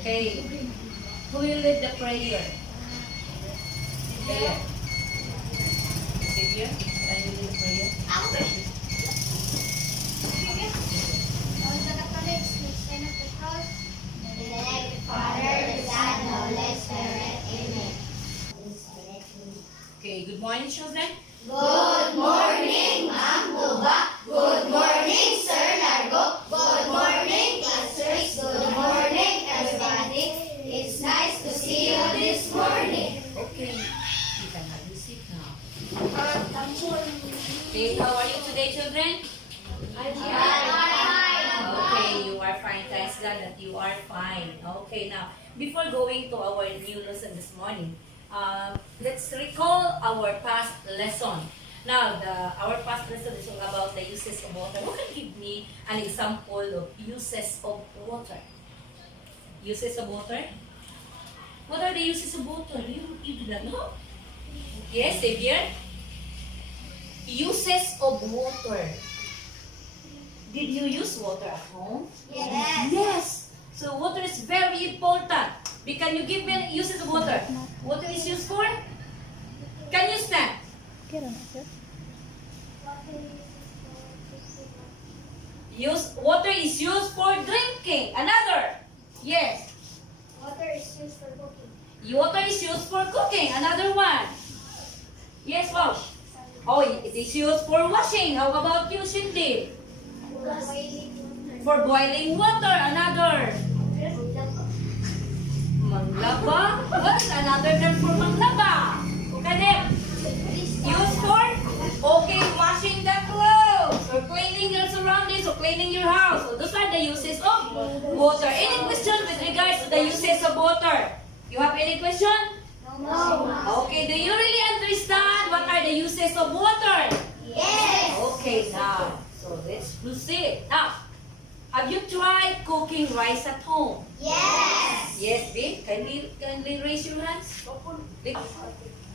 Okay. Who will lead the prayer? Prayer. Savior, can you lead the prayer? On the Catholic, sign of the cross. In the name of the Father, the Son, and the Holy Spirit. Amen. Okay, good morning, children. Good morning, Ma'am GUBA. Good morning, Sir Largo. Good morning, classmates. Good morning, everybody. It's nice to see you this morning. Okay, you can have your seat now. Okay, how are you today, children? Okay, you are fine. Thanks God that you are fine. Okay, now, before going to our new lesson this morning, let's recall our past lesson. Now, our past lesson is all about the uses of water. Who can give me an example of uses of water? Uses of water? What are the uses of water? You do not know? Yes, Xavier? Uses of water. Did you use water at home? Yes. Yes. So water is very important. Can you give me uses of water? Water is used for? Can you stand? Water is used for drinking. Another. Yes. Water is used for cooking. Water is used for cooking. Another one. Yes, Wash. Oh, it is used for washing. How about you, Cindy? For boiling water. Another. Manglaba? What's another term for manglaba? Okay, used for? Okay, washing the clothes, or cleaning your surroundings, or cleaning your house. So those are the uses of water. Any question with regards to the uses of water? You have any question? No. Okay, do you really understand what are the uses of water? Yes. Okay, now, so let's proceed. Now, have you tried cooking rice at home? Yes. Yes, babe. Kindly raise your hands.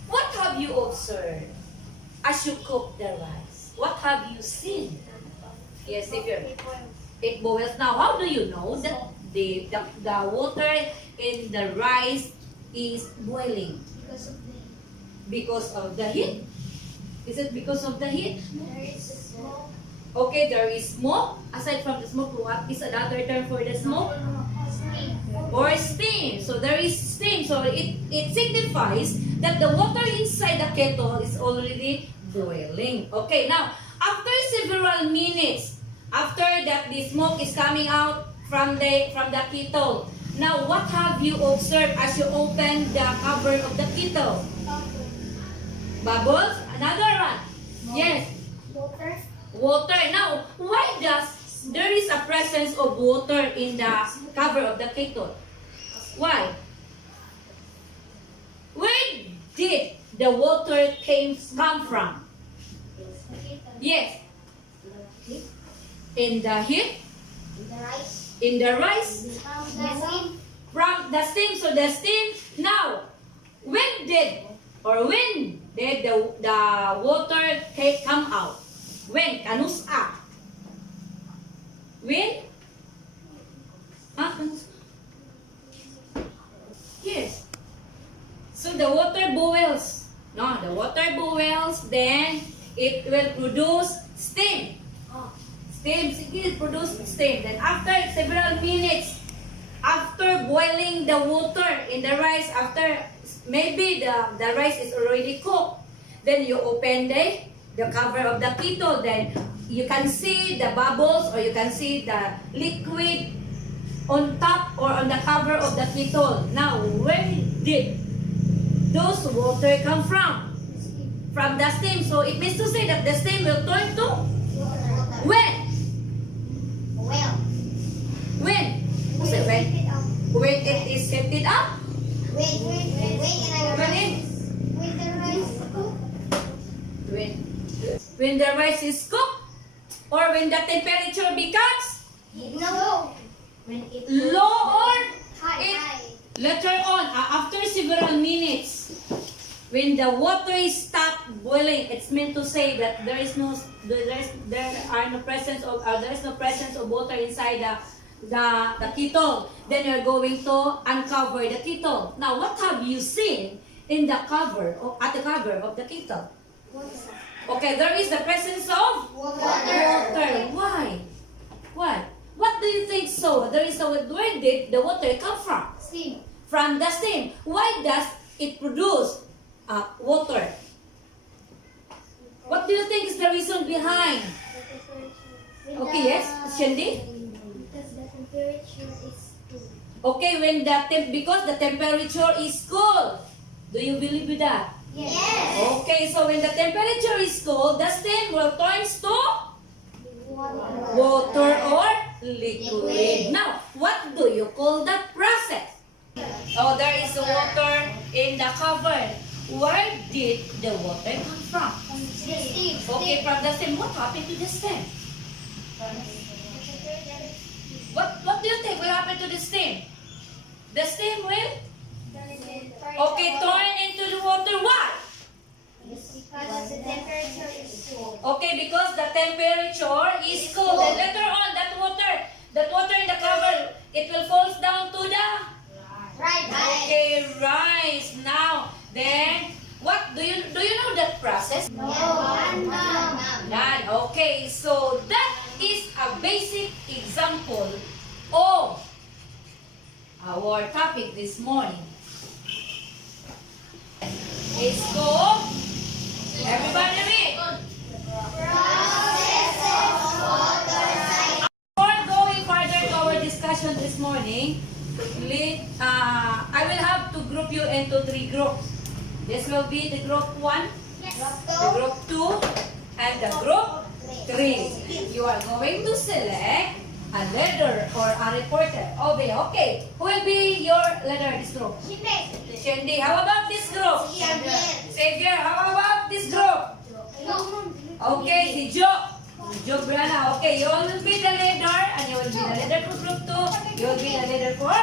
What have you observed as you cook the rice? What have you seen? Yes, Xavier. It boils. Now, how do you know that the water in the rice is boiling? Because Because of of the the heat? Is it because of the heat? there is smoke. Okay, there is smoke. Aside from the smoke, what is another term for the smoke? Or steam. So there is steam. So it signifies that the water inside the kettle is already boiling. Okay, now, after several minutes, after that the smoke is coming out from the kettle, now what have you observed as you open the cover of the kettle? Bubbles? Another one? Yes. Water. Water. Now, why does there is a presence of water in the cover of the kettle? Why? Where did the water come from? Yes. In the heat? The rice. In the rice? From From the the steam. steam. So the steam. Now, when did the water come out? When? Kanus a? When? Kanus? Yes. So the water boils. No, the water boils, then it will produce steam. Steam, it produces steam. Then after several minutes, after boiling the water in the rice, after maybe the rice is already cooked, then you open the cover of the kettle, then you can see the bubbles or you can see the liquid on top or on the cover of the kettle. Now, where did those water come from? From the steam. So it means to say that the steam will turn to when? Well. When? Who said when? When it is heated up? When When it? the rice cooked. When the rice is cooked? Or when the temperature becomes No. When it low or high. later on, after several minutes, when the water is stopped boiling, it's meant to say that there is no presence of water inside the kettle. Then you're going to uncover the kettle. Now, what have you seen in the cover, or at the cover of the kettle? Okay, there is the presence of water. Why? Why? What do you think so? There is where did the water come from? Steam. From the steam. Why does it produce water? What do you think is the reason behind? Okay, yes, Shandy? Because the temperature is cool. Okay, because the temperature is cool. Do you believe with that? Yes. Okay, so when the temperature is cold, the steam will turn to water or liquid. Now, what do you call that process? Oh, there is water in the cover. Where did the water come from? Steam. Okay, from the steam. What happened to the steam? What do you think will happen to the steam? The steam will? Okay, turn into the water. Why? Because the temperature is cool. Okay, because the temperature is cold. And later on, that water in the cover, it will fall down to the? Right. Okay, rise. Now, then, what do you know that process? No. None. Okay, so that is a basic example of our topic this morning. It's called, everybody read. Before going further to our discussion this morning, I will have to group you into 3 groups. This will be the group 1, the group 2, and the group 3. You are going to select a leader or a reporter. Okay. Who will be your leader in this group? Shandy. How about this group? Xavier. How about this group? Okay, si Jo Brianna. Okay, you will be the leader and you will be the leader for group 2. You will be the leader for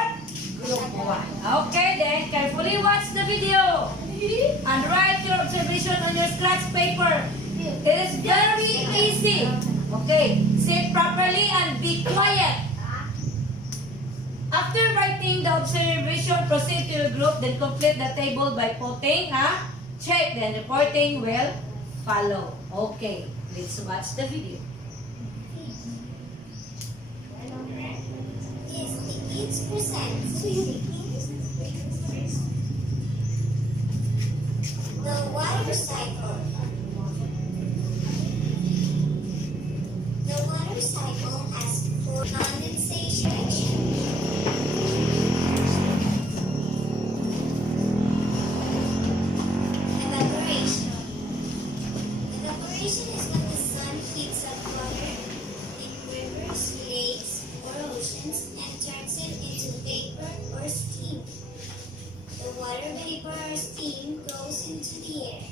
group 1. Okay, then carefully watch the video and write your observation on your scratch paper. It is very easy. Okay, sit properly and be quiet. After writing the observation, proceed to your group, then complete the table by putting a check. Then reporting will follow. Okay, let's watch the video. Is the 8% the water cycle. The water cycle has 4 condensation. Evaporation. Evaporation is when the sun heats up water in rivers, lakes, or oceans and turns it into vapor or steam. The water vapor or steam goes into the air.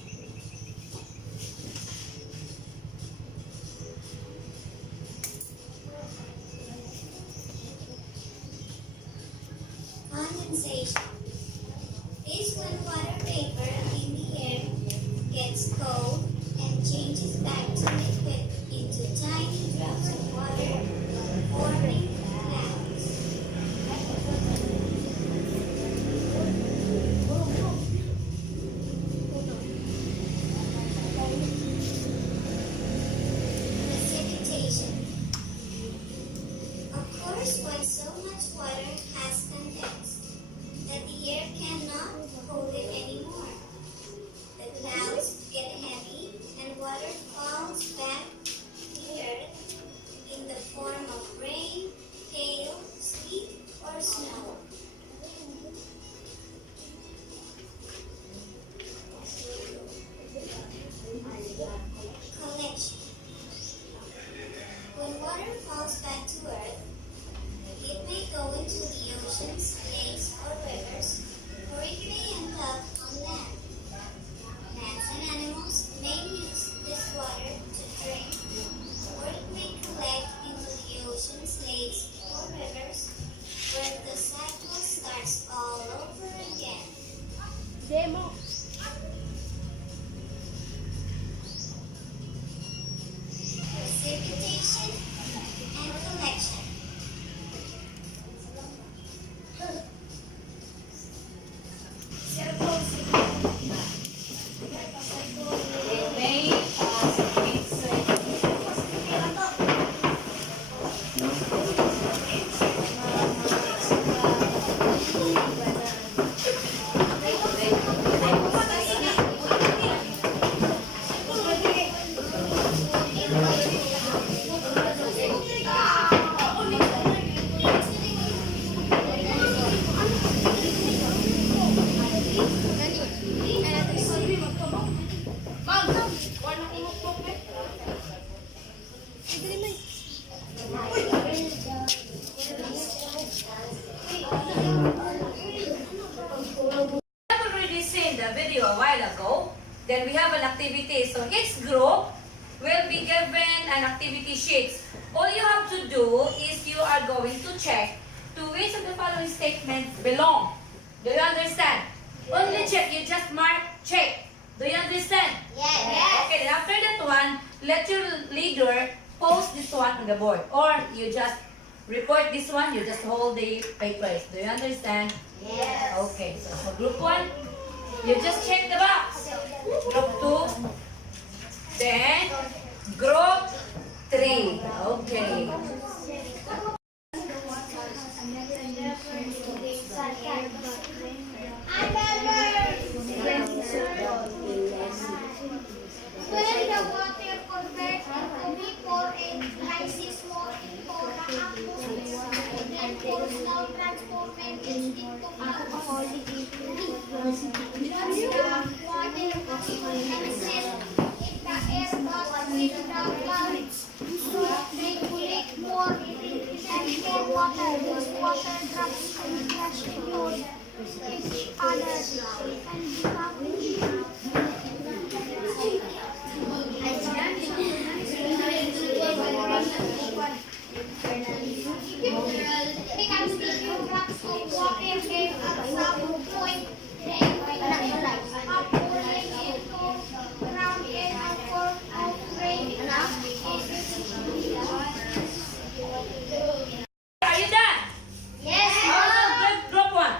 Condensation is when water vapor in the air gets cold and changes back to liquid into tiny drops of water, forming clouds. Precipitation occurs when so much water has condensed that the do is you are going to check to which of the following statements belong. Do you understand? Only check. You just mark check. Do you understand? Yes. Okay, then after that one, let your leader post this one on the board. Or you just report this one, you just hold the papers. Do you understand? Yes. Okay, so for group 1, you just check the box. Group 2, then group 3. Okay. When the water converts into vapor and rises more into the atmosphere, then falls down transforming it into alcohol. Once the water condenses in the air but with the clouds, so they collect more and more water. This water drops and crash into each other and become becomes the drops of water and at some point they are pouring into ground in a form of rain. Are you done? Yes, Group 1.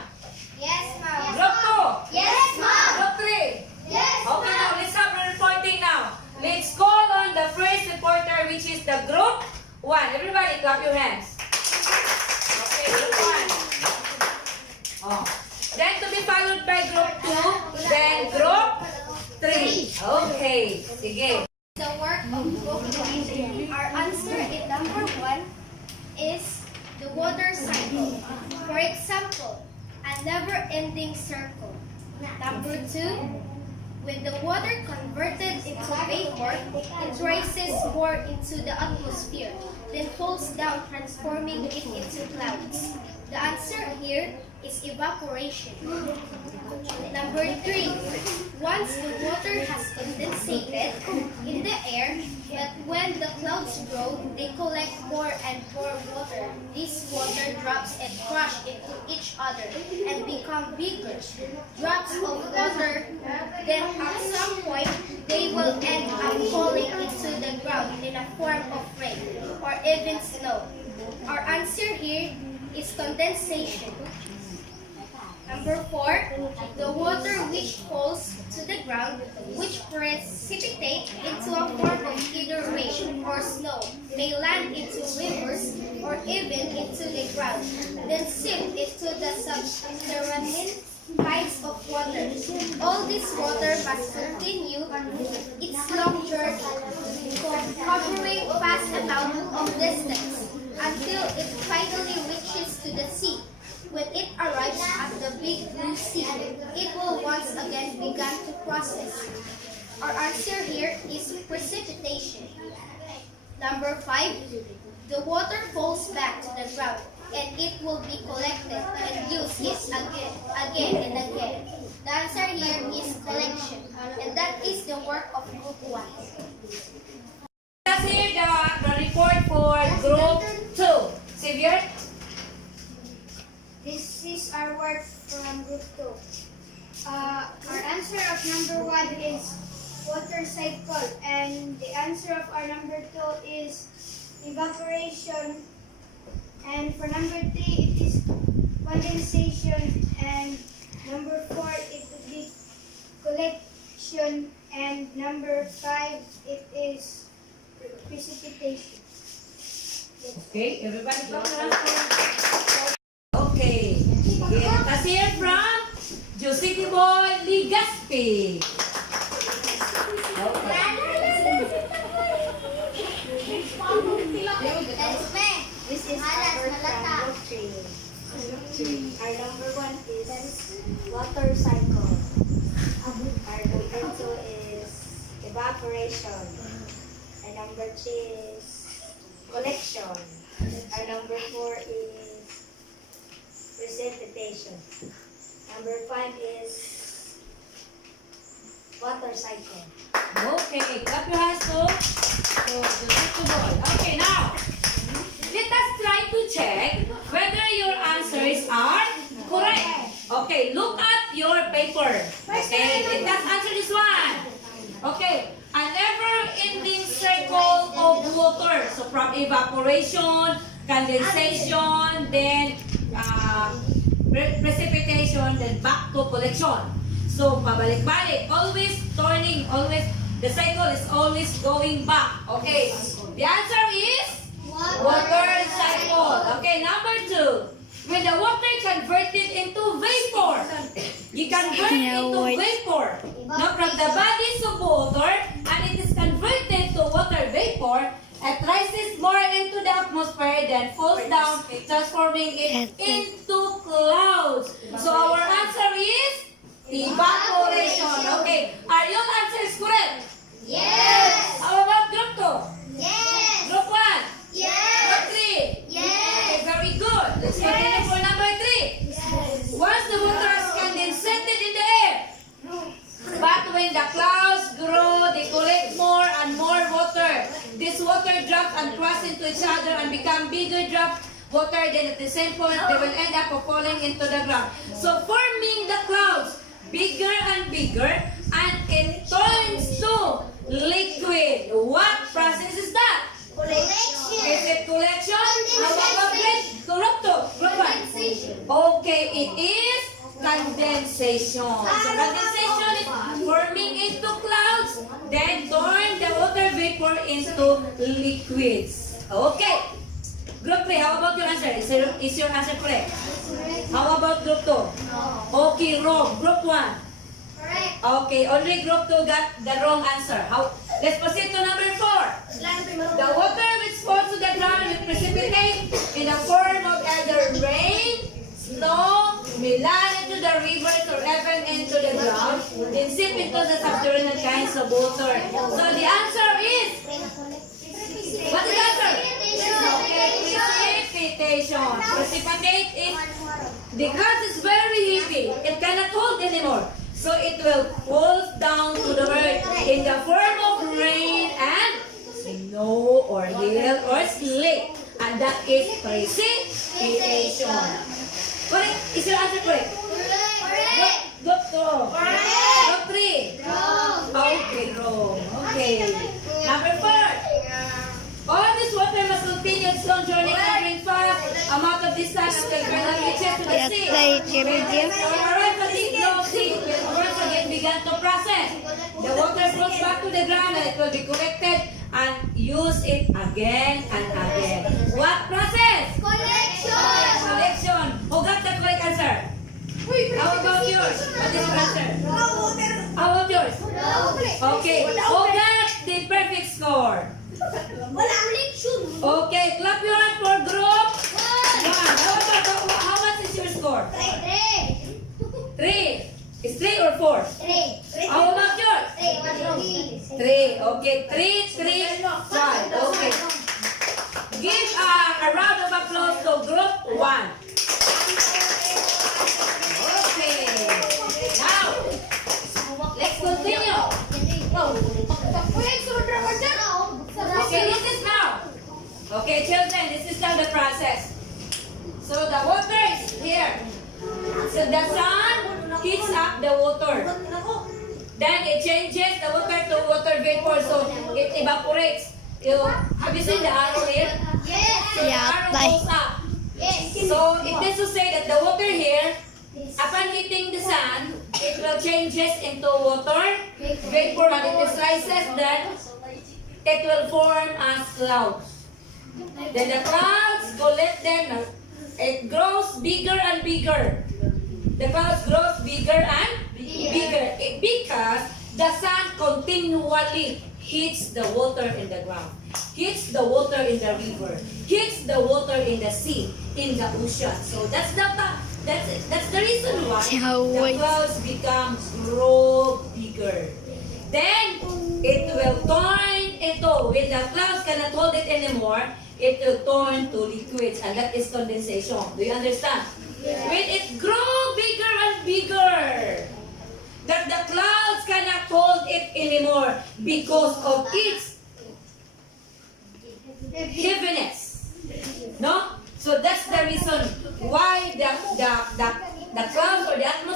Yes, ma'am. Group 2. Yes, ma'am. Group 3. Yes, Okay, now let's have the reporting now. Let's call on the first reporter, which is the group 1. Everybody clap your hands. Okay, group 1. Oh. Then to be followed by group 2, then group 3. Okay, sige. The work of group 1. Our answer in number 1 is the water cycle. For example, a never-ending circle. Number 2, when the water converted into vapor, it rises more into the atmosphere, then falls down, transforming it into clouds. The answer here is evaporation. Number 3, once the water has condensated in the air, but when the clouds grow, they collect more and more water. This water drops and crash into each other and become bigger drops of water. Then at some point, they will end up falling into the ground in a form of rain or even snow. Our answer here is condensation. Number 4, the water which falls to the ground, which precipitate into a form of either rain or snow, may land into rivers or even into the ground, then sip into the subterranean kinds of water. All this water must continue its long journey, covering vast amount of distance until it finally reaches to the sea. When it arrives at the big blue sea, it will once again begin to process. Our answer here is precipitation. Number 5, the water falls back to the ground and it will be collected and used again and again. The answer here is collection, and that is the work of group 1. Let's hear the report for group 2. Xavier? This is our work from group 2. Our answer of number 1 is water cycle, and the answer of our number 2 is evaporation, and for number 3 it is condensation, and number 4 it would be collection, and number 5 it is precipitation. Okay, everybody clap your hands. Okay. Let's hear from Josity Boy Ligaspi. Okay. This is our work from group 3. Our number 1 is water cycle. Our number 2 is evaporation. Our number 3 is collection. Our number 4 is precipitation. Number 5 is water cycle. Okay, clap your hands to Josity Boy. Okay, now, let's Okay, look at your paper. Okay, and let's answer this one. Okay, a never-ending cycle of water. So from evaporation, condensation, then precipitation, then back to collection. So pabalik-balik, always turning, always, the cycle is always going back. Okay, the answer is water cycle. Okay, number 2. When the water converted into vapor, you convert into vapor. Now from the bodies of water, and it is converted to water vapor, it rises more into the atmosphere, then falls down, transforming it into clouds. So our answer is evaporation. Okay, are your answers correct? Yes. How about group 2? Yes. Group 1? Yes. Group 3? Yes. Okay, very good. Let's continue for number 3. Once the water is condensated in the air, but when the clouds grow, they collect more and more water. This water drops and cross into each other and become bigger drop water. Then at the same point, they will end up falling into the ground. So forming the clouds bigger and bigger, and it turns to liquid. What process is that? Collection. Is it collection? How about it? Group 1. Okay, it is condensation. So condensation is forming into clouds, then turn the water vapor into liquids. Okay. Group 3, how about your answer? Is your answer correct? How about group 2? Okay, wrong. Group 1. Correct. Okay, only group 2 got the wrong answer. Let's proceed to number 4. The water which falls to the ground will precipitate in the form of either rain, snow, may land into the rivers or even into the ground, and seep into the subterranean kinds of water. So the answer is, what is the answer? Okay, precipitation. Precipitate is, the gas is very heavy. It cannot hold anymore. So it will fall down to the earth in the form of rain and snow or hail or sleet. And that is precipitation. Correct? Is your answer correct? Correct. Group 2. Correct. Group 3. Wrong. Okay, wrong. Okay. Number 4. All this water must continue its long journey covering fast amount of distance until finally reaches to the sea. Arrive at the low sea, will once again begin to process. The water flows back to the ground and it will be collected and use it again and again. What process? Collection. Collection. Who got the correct answer? How about yours? What is your answer? How about yours? Okay. Who got the perfect score? Okay, clap your hand for group 1. How much is your score? 3. Is 3 or 4? How about yours? 3. Okay, 3, 5. Okay. Give a round of applause to group 1. Okay. Now, let's continue. Okay, this is now. Okay, children, this is now the process. So the water is here. So the sun heats up the water. Then it changes the water to water vapor, so it evaporates. Have you seen the arrow here? So the arrow goes up. So it means to say that the water here, upon hitting the sun, it will changes into water vapor, and it is rises, then it will form as clouds. Then the clouds collect them. It grows bigger and bigger. The clouds grows bigger and bigger. Because the sun continually hits the water in the ground, hits the water in the river, hits the water in the sea, in the ocean. So that's the reason why the clouds grow bigger. Then it will turn into, when the clouds cannot hold it anymore, it will turn to liquids, and that is condensation. Do you understand? Yeah. When it grows bigger and bigger, that the clouds cannot hold it anymore because of its heaviness. No? So that's the reason why the clouds or the atmosphere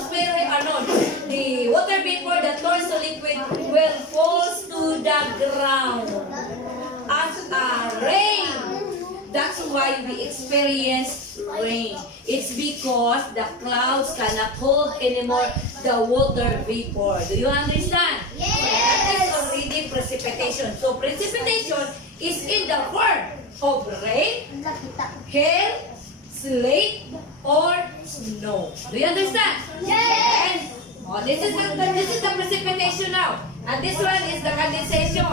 That's why we experience rain. It's because the clouds cannot hold anymore the water vapor. Do you understand? Yes. That is already precipitation. So precipitation is in the form of rain, hail, sleet, or snow. Do you understand? Yes. And, this is the precipitation now. And this one is the condensation.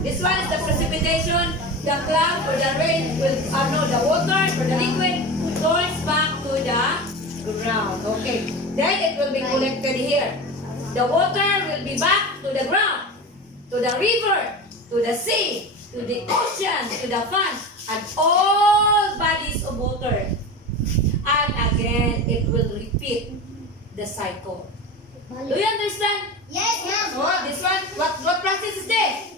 This one is the precipitation. The cloud or the rain will, the water or the liquid turns back to the ground. Okay. Then it will be collected here. The water will be back to the ground, to the river, to the sea, to the ocean, to the fund, and all bodies of water. And again, it will repeat the cycle. Do you understand? Yes, ma'am. So this one, what process is this?